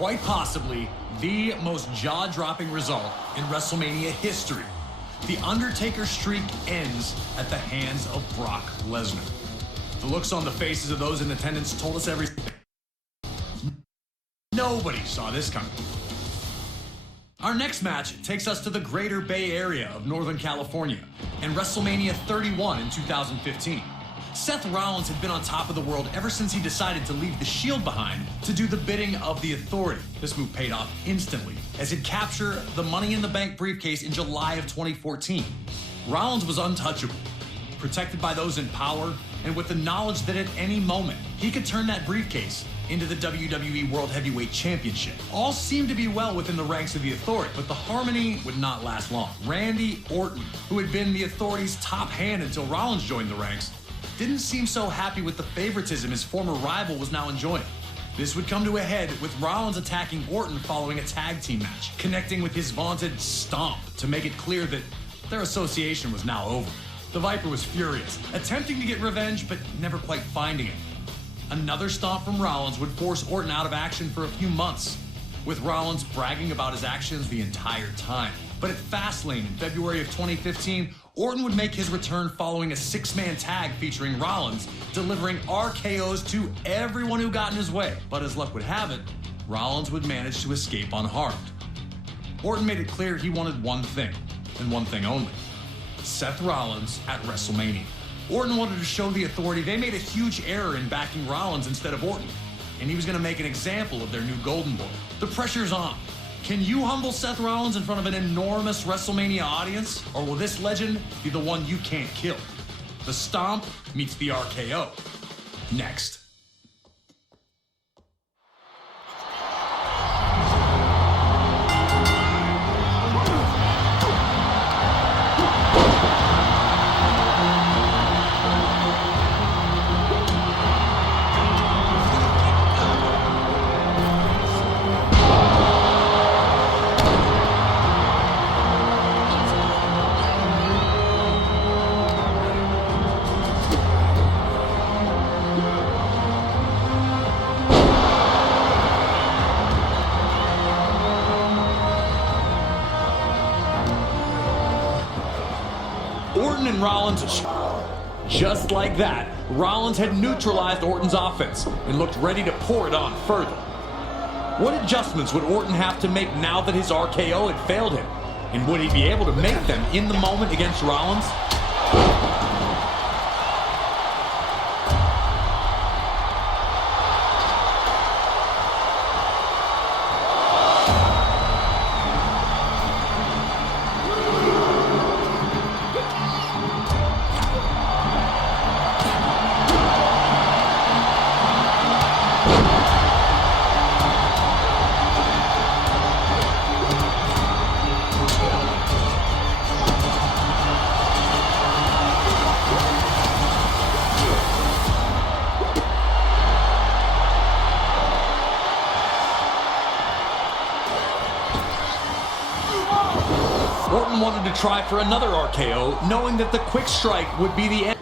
quite possibly the most jaw-dropping result in WrestleMania history. The Undertaker streak ends at the hands of Brock Lesnar. The looks on the faces of those in attendance told us everything. Nobody saw this coming. Our next match takes us to the Greater Bay Area of Northern California and WrestleMania 31 in 2015. Seth Rollins had been on top of the world ever since he decided to leave the Shield behind to do the bidding of the Authority. This move paid off instantly, as he'd capture the Money in the Bank briefcase in July of 2014. Rollins was untouchable, protected by those in power, and with the knowledge that at any moment, he could turn that briefcase into the WWE World Heavyweight Championship. All seemed to be well within the ranks of the Authority, but the harmony would not last long. Randy Orton, who had been the Authority's top hand until Rollins joined the ranks, didn't seem so happy with the favoritism his former rival was now enjoying. This would come to a head with Rollins attacking Orton following a tag team match, connecting with his vaunted stomp to make it clear that their association was now over. The Viper was furious, attempting to get revenge, but never quite finding it. Another stomp from Rollins would force Orton out of action for a few months, with Rollins bragging about his actions the entire time. But at Fastlane in February of 2015, Orton would make his return following a six-man tag featuring Rollins, delivering RKOs to everyone who got in his way. But as luck would have it, Rollins would manage to escape unharmed. Orton made it clear he wanted one thing, and one thing only: Seth Rollins at WrestleMania. Orton wanted to show the Authority they made a huge error in backing Rollins instead of Orton, and he was going to make an example of their new Golden Boy. The pressure's on. Can you humble Seth Rollins in front of an enormous WrestleMania audience? Or will this legend be the one you can't kill? The Stomp meets the RKO. Next. Orton and Rollins, just like that, Rollins had neutralized Orton's offense and looked ready to pour it on further. What adjustments would Orton have to make now that his RKO had failed him? And would he be able to make them in the moment against Rollins? Orton wanted to try for another RKO, knowing that the quick strike would be the end.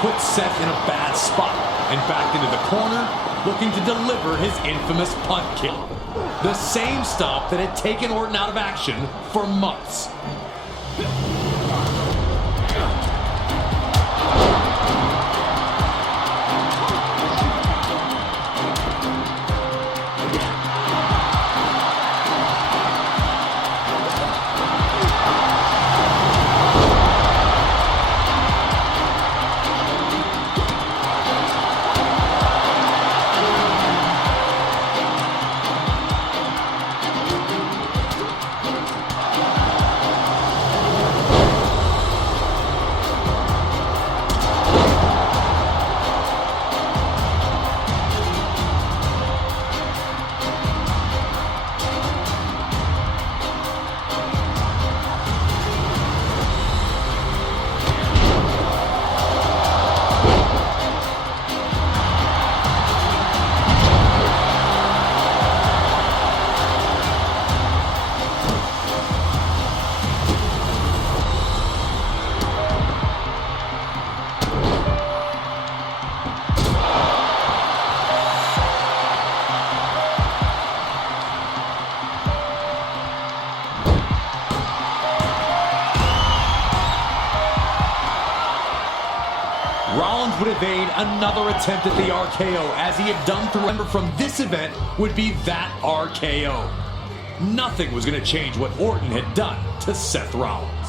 put Seth in a bad spot and backed into the corner, looking to deliver his infamous punt kick. The same stop that had taken Orton out of action for months. Rollins would evade another attempt at the RKO, as he had done through. Remember, from this event would be that RKO. Nothing was going to change what Orton had done to Seth Rollins.